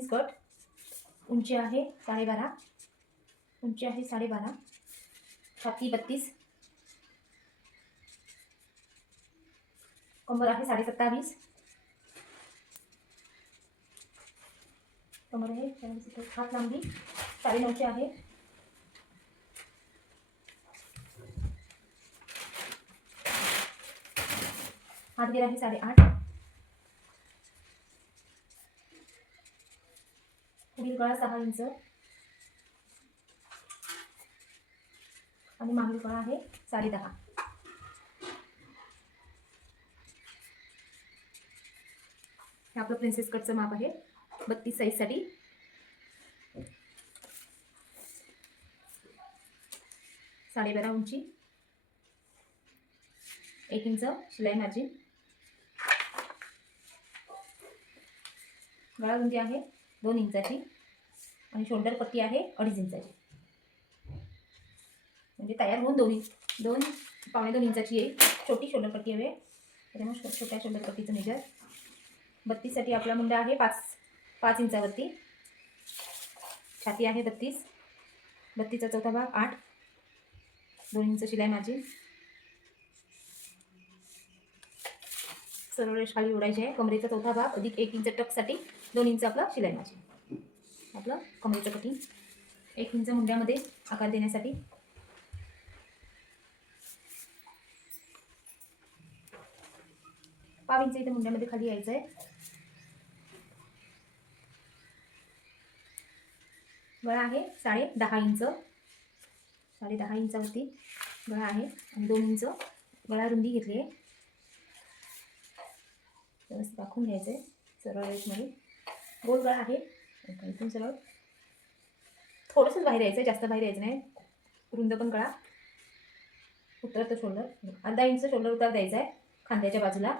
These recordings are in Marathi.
प्रिन्स कट, उंची आहे 12.5, उंची आहे 12.5, छाती 32, कंबर आहे 27.5, कमर आहे 27, हात लांबी 9.5 आहे, हातगेर आहे 8.5, पुढील गळा 6 इंच आणि मागील गळा आहे 10.5. हे आपलं प्रिन्सेस कटचं माप आहे 32 साईजसाठी. साडेबारा उंची, 1 इंच शिलाई मार्जिन, गळा रुंदी आहे 2 इंचाची आणि शोल्डर पट्टी आहे 2.5 इंचाची. म्हणजे तयार होऊन 2.5 इंचाची येईल. छोटी शोल्डर पट्टी हवी, त्यामुळे छोट्या शोल्डर पट्टीचं मेजर. 32 साठी आपला मुंडा आहे 5 इंचावरती, छाती आहे 32, 32चा चौथा भाग 8, 2 इंच शिलाई मार्जिन, सरळ रेष खाली ओढायची आहे. कमरेचा चौथा भाग अधिक 1 इंच टक्ससाठी 2 इंच आपला शिलाई मार्जिन. आपलं कमरेचं कटिंग 1 इंच मुंड्यामध्ये आकार देण्यासाठी. पाव इंच इथे मुंड्यामध्ये खाली यायचं आहे. गळा आहे 10.5 इंच, 10.5 इंचावरती गळा आहे आणि 2 इंच गळा रुंदी घेतली आहे. व्यवस्थित दाखवून घ्यायचं आहे सरळ रेषमध्ये. गोल गळा आहे, इथून सरळ थोडंसं बाहेर यायचं आहे, जास्त बाहेर यायचं नाही. रुंद पण गळा, उतरतं शोल्डर, 1/2 इंच शोल्डर उतार द्यायचा आहे खांद्याच्या बाजूला.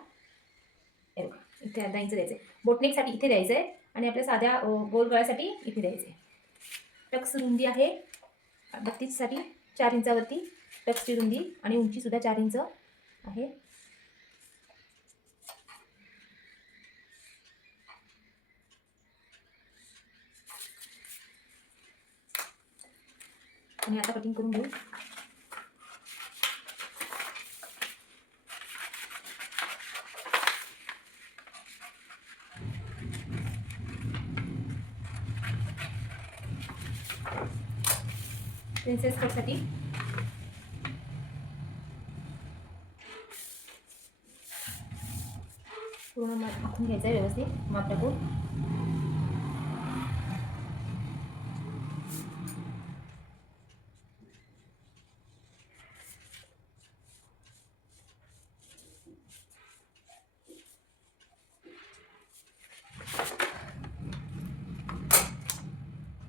इथे 1/2 इंच द्यायचं आहे. बोटनेकसाठी इथे द्यायचं आहे आणि आपल्या साध्या गोल गळ्यासाठी इथे द्यायचं आहे. टक्स रुंदी आहे 32 साठी 4 इंचावरती टक्सची रुंदी आणि उंची सुद्धा 4 इंच आहे. आणि आता कटिंग करून घेऊ. प्रिन्सेस कटसाठी पूर्ण माप आखून घ्यायचं आहे, व्यवस्थित माप टाकून.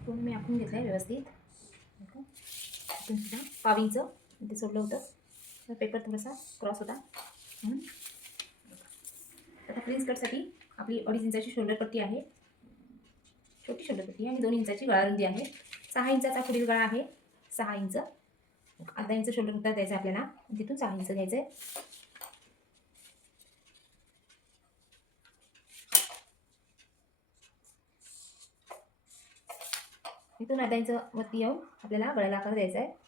पूर्ण मी आखून घेतलं आहे व्यवस्थित. पाव इंच इथे सोडलं होतं, पेपर थोडासा क्रॉस होता म्हणून. आता प्रिन्स कटसाठी आपली 2.5 इंचाची शोल्डर पट्टी आहे, छोटी शोल्डर पट्टी आणि 2 इंचाची गळा रुंदी आहे. 6 इंचाचा पुढील गळा आहे 6 इंच, 1/2 इंच शोल्डर उतार द्यायचा आपल्याला, तिथून 6 इंच घ्यायचं आहे. इथून 1/2 इंच वरती येऊन आपल्याला गळ्याला आकार द्यायचा आहे,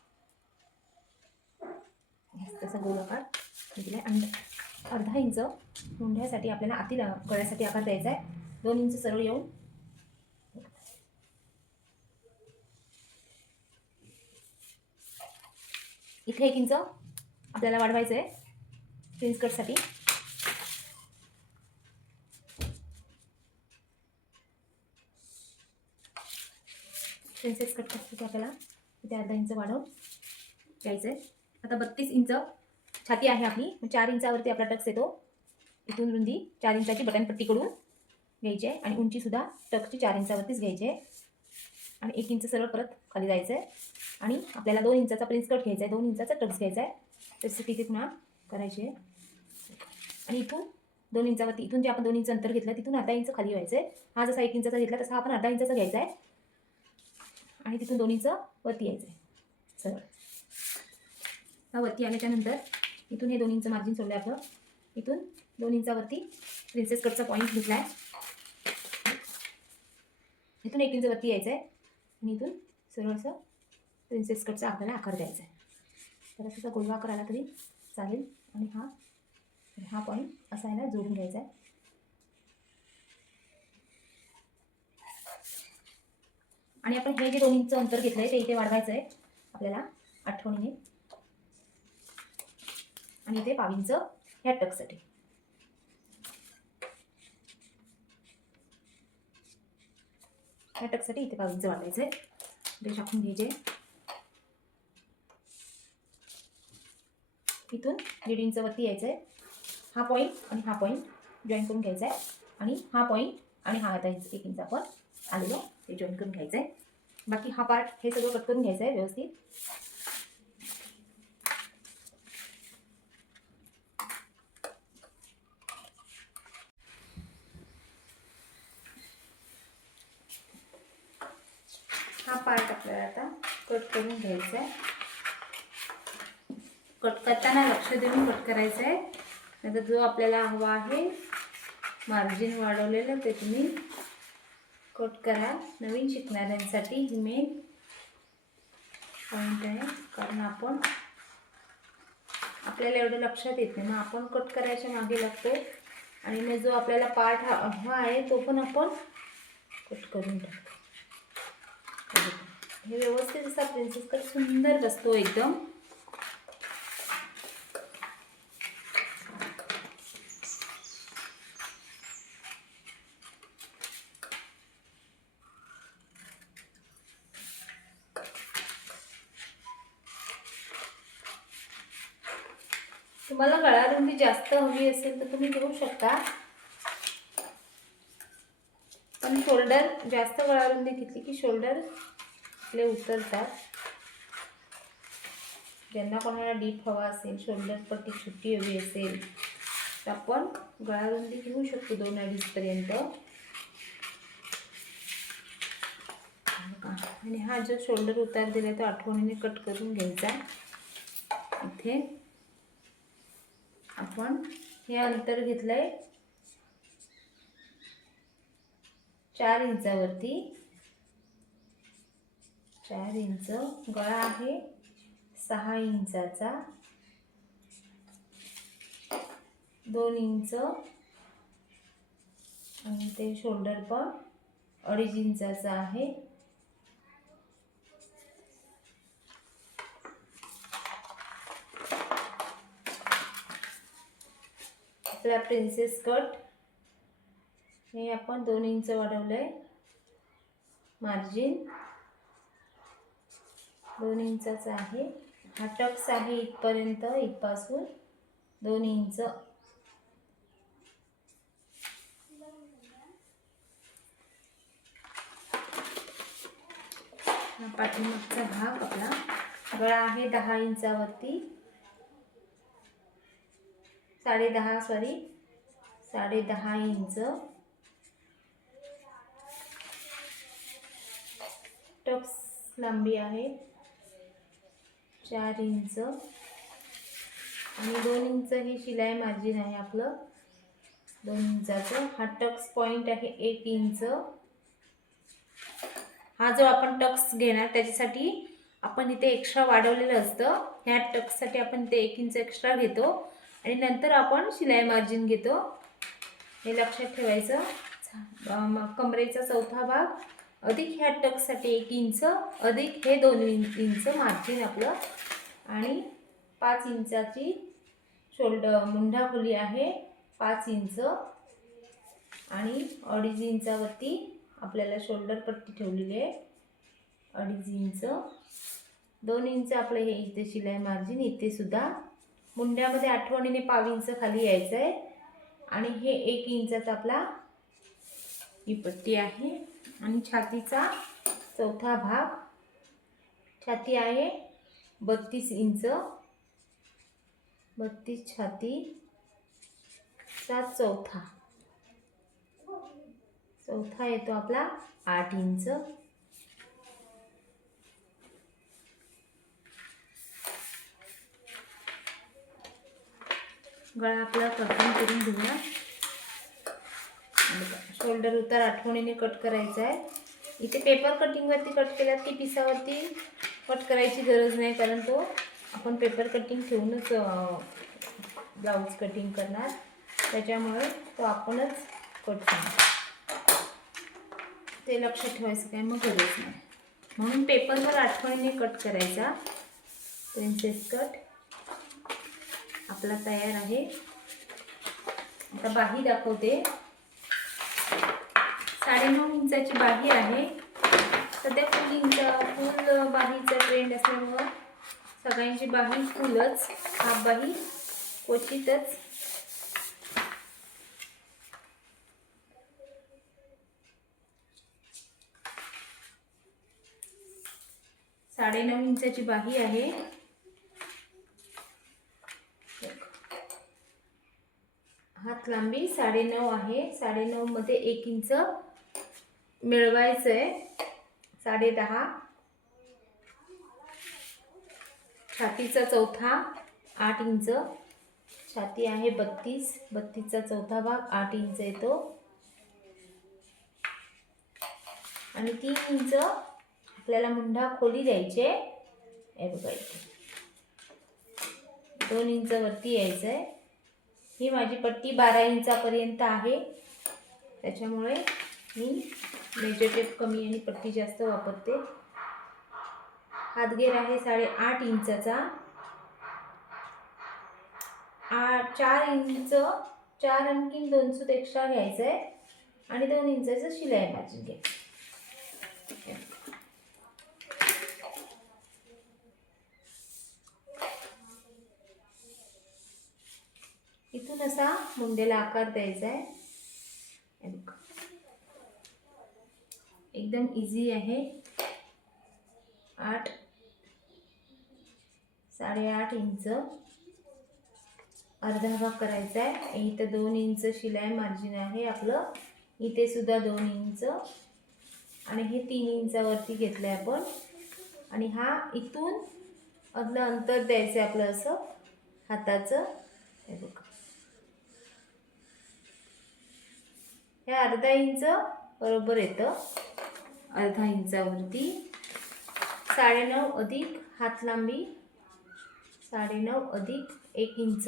तसा गोल आकार दिला आहे. आणि 1/2 इंच मुंढ्यासाठी आपल्याला आतील गळ्यासाठी आकार द्यायचा आहे. 2 इंच सरळ येऊन इथे 1 इंच आपल्याला वाढवायचं आहे प्रिन्स कटसाठी. प्रिन्सेस कटसाठी आपल्याला इथे 1/2 इंच वाढवून घ्यायचं आहे. आता 32 इंच छाती आहे आपली, 4 इंचावरती आपला टक्स येतो. इथून रुंदी 4 इंचाची बटनपट्टीकडून घ्यायची आहे आणि उंचीसुद्धा टक्सची 4 इंचावरतीच घ्यायची आहे. आणि 1 इंच सरळ परत खाली जायचं आहे आणि आपल्याला 2 इंचाचा प्रिन्स कट घ्यायचा आहे, 2 इंचाचा टक्स घ्यायचा आहे. त्याची तिथे पुन्हा करायची आहे. आणि इथून 2 इंचावरती, इथून जे आपण 2 इंच अंतर घेतलं तिथून 1/2 इंच खाली व्हायचं आहे. हा जसा 1 इंचाचा घेतला तसा आपण 1/2 इंचाचा घ्यायचा आहे आणि तिथून 2 इंच वरती यायचं आहे सरळ. हा वरती आल्याच्यानंतर इथून हे 2 इंच मार्जिन सोडलं आपलं. इथून 2 इंचावरती प्रिन्सेस कटचा पॉईंट घेतला आहे. इथून 1 इंच वरती यायचं आहे आणि इथून सरळ असं प्रिन्सेस कटचा आपल्याला आकार द्यायचा आहे. तर त्याचा गोलवा आकार आला तरी चालेल. आणि हा पॉईंट असा आहे ना जोडून घ्यायचा आहे. आणि आपण हे जे 2 इंच अंतर घेतलं आहे ते इथे वाढवायचं आहे आपल्याला आठवणीने. आणि इथे 5 इंच ह्या टक्ससाठी. ह्या टक्ससाठी इथे 5 इंच वाढवायचं आहे. रेष आखून घ्यायचे. इथून 1.5 इंच वरती यायचं आहे. हा पॉईंट आणि हा पॉईंट जॉईन करून घ्यायचा आहे. आणि हा पॉईंट आणि हा आता 1 इंच आपण आलेलो ते जॉईन करून घ्यायचं आहे. बाकी हा पार्ट हे सगळं कट करून घ्यायचं आहे व्यवस्थित. हा पार्ट आपल्याला आता कट करून घ्यायचा आहे. कट करताना लक्ष देऊन कट करायचं आहे. नंतर जो आपल्याला हवा आहे मार्जिन वाढवलेलं ते तुम्ही कट करा. नवीन शिकणाऱ्यांसाठी ही मेन पॉईंट आहे. कारण आपल्याला एवढं लक्षात येत नाही, मग आपण कट करायच्या मागे लागतो आणि मग जो आपल्याला पार्ट हवा आहे तो पण आपण कट करून टाकतो. हे व्यवस्थित असा प्रिन्सेस कट सुंदर बसतो एकदम. तुम्हाला गळारुंदी जास्त हवी असेल तर तुम्ही घेऊ शकता, पण शोल्डर जास्त गळारुंदी घेतली की शोल्डर आपले उतरतात. ज्यांना कोणाला डीप हवा असेल, शोल्डर पट्टी छोटी हवी असेल तर आपण गळारुंदी घेऊ शकतो 2-2.5 पर्यंत. आणि हा जो शोल्डर उतार दिला तो आठवणीने कट करून घ्यायचा. इथे आपण हे अंतर घेतलंय 4 इंचावरती. 4 इंच. गळा आहे 6 इंचाचा. 2 इंच आणि ते शोल्डर पण 2.5 इंचाचा आहे. आपला प्रिन्सेस कट हे आपण 2 इंच वाढवलंय. मार्जिन 2 इंचाचा आहे. हा टक्स आहे इथपर्यंत, इथपासून 2 इंच. हा पाठीमागचा भाग आपला. गळा आहे 10 इंचावरती. 10.5 इंच. टक्स लांबी आहे 4 इंच आणि 2 इंच ही शिलाई मार्जिन आहे आपलं 2 इंचाचं. हा टक्स पॉइंट आहे 1 इंच. हा जो आपण टक्स घेणार त्याच्यासाठी आपण इथे एक्स्ट्रा वाढवलेलं असतं. ह्या टक्ससाठी आपण ते 1 इंच एक्स्ट्रा घेतो आणि नंतर आपण शिलाई मार्जिन घेतो. हे लक्षात ठेवायचं. कमरेचा चौथा भाग अधिक ह्या टक्ससाठी 1 इंच अधिक हे 2 इंच मार्जिन आपलं. आणि 5 इंचाची शोल्डर मुंढा खोली आहे 5 इंच आणि 2.5 इंचावरती आपल्याला शोल्डर पट्टी ठेवलेली आहे 2.5 इंच. 2 इंच आपलं हे इथे शिलाई मार्जिन. इथे सुद्धा मुंड्यामध्ये आठवणीने 5 इंच खाली यायचं आहे आणि हे 1 इंचाचा आपला ही पट्टी आहे. आणि छातीचा चौथा भाग. छाती आहे 32 इंच. 32 छातीचा चौथा येतो आपला 8 इंच. गळा आपला कटिंग करून घेऊया. शोल्डर उतार आठवणीने कट करायचा आहे. इथे पेपर कटिंगवरती कट केलात की पिसावरती कट करायची गरज नाही, कारण तो आपण पेपर कटिंग ठेवूनच ब्लाऊज कटिंग करणार, त्याच्यामुळे तो आपणच कट करणार. ते लक्षात ठेवायचं काय मग गरज नाही. म्हणून पेपरवर आठवणीने कट करायचा. प्रिन्सेस कट आपला तयार आहे. आता बाही दाखवते. 9.5 इंचाची बाही आहे. सध्या फुल बाहीचा ट्रेंड असल्यामुळं सगळ्यांची बाही फुलच, हाफ बाही क्वचितच. साडे 9 इंचाची बाही आहे. हात लांबी 9.5 आहे. 9.5 मध्ये 1 इंच मिळवायचं आहे. 10.5. छातीचा चौथा 8 इंच. छाती आहे 32. 32चा चौथा भाग 8 इंच येतो. आणि 3 इंच आपल्याला मुंढा खोली द्यायचे. हे बघा इथे 2 इंच वरती यायचं आहे. ही माझी पट्टी 12 इंचापर्यंत आहे, त्याच्यामुळे मी मेजर टेप कमी आणि पट्टी जास्त वापरते. हातगेर आहे 8.5 इंचाचा. 4 इंच 4 आणखी 2 सूत एक्स्ट्रा घ्यायचं आहे आणि 2 इंचाचं शिलाई मार्जिन घ्यायचं. इथून असा मुंडेला आकार द्यायचा आहे. एकदम इझी आहे. 8.5 इंच अर्धा भाग करायचा आहे. इथं 2 इंच शिलाई मार्जिन आहे आपलं. इथे सुद्धा 2 इंच आणि हे 3 इंचावरती घेतलं आहे आपण. आणि हा इथून आपलं अंतर द्यायचं आहे आपलं असं हाताचं. हे बघा हे अर्धा इंच बरोबर येतं. अर्धा इंचावरती 9.5 अधिक हात लांबी 9.5 अधिक 1 इंच.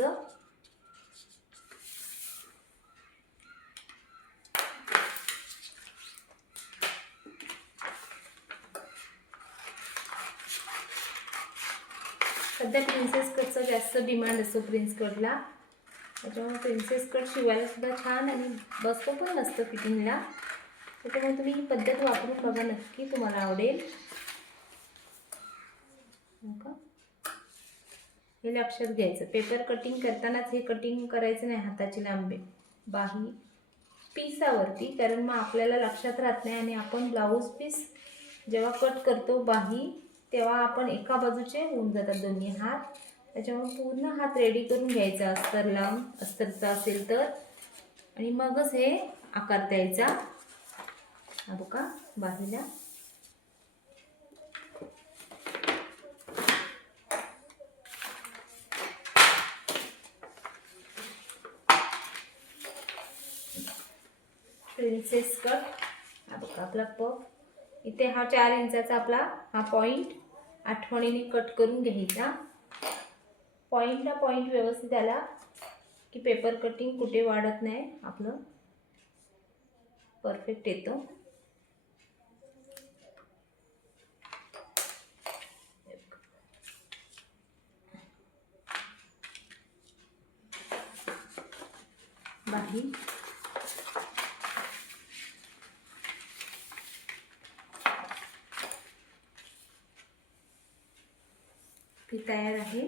सध्या प्रिन्सेस कटचा जास्त डिमांड असतो प्रिन्स कटला, त्याच्यामुळे प्रिन्सेस कट शिवायला सुद्धा छान आणि बसतो पण मस्त फिटिंगला. त्याच्यामुळे तुम्ही ही पद्धत वापरून बघा, नक्की तुम्हाला आवडेल. हे लक्षात घ्यायचं, पेपर कटिंग करतानाच हे कटिंग करायचं नाही हाताची लांबी बाही पीसावरती, कारण मग आपल्याला लक्षात राहत नाही. आणि आपण ब्लाऊज पीस जेव्हा कट करतो बाही, तेव्हा आपण एका बाजूचे होऊन जातात दोन्ही हात. त्याच्यामुळे पूर्ण हात रेडी करून घ्यायचा अस्तर लावून, अस्तरचा असेल तर, आणि मगच हे आकार द्यायचा. हा बघा बाहीला प्रिन्सेस कट. हा बघा आपला पफ. इथे हा 4 इंचाचा आपला हा पॉईंट आठवणीने कट करून घ्यायचा. पॉईंटला पॉईंट व्यवस्थित आला की पेपर कटिंग कुठे वाढत नाही, आपलं परफेक्ट येतो. बाही ती तयार आहे.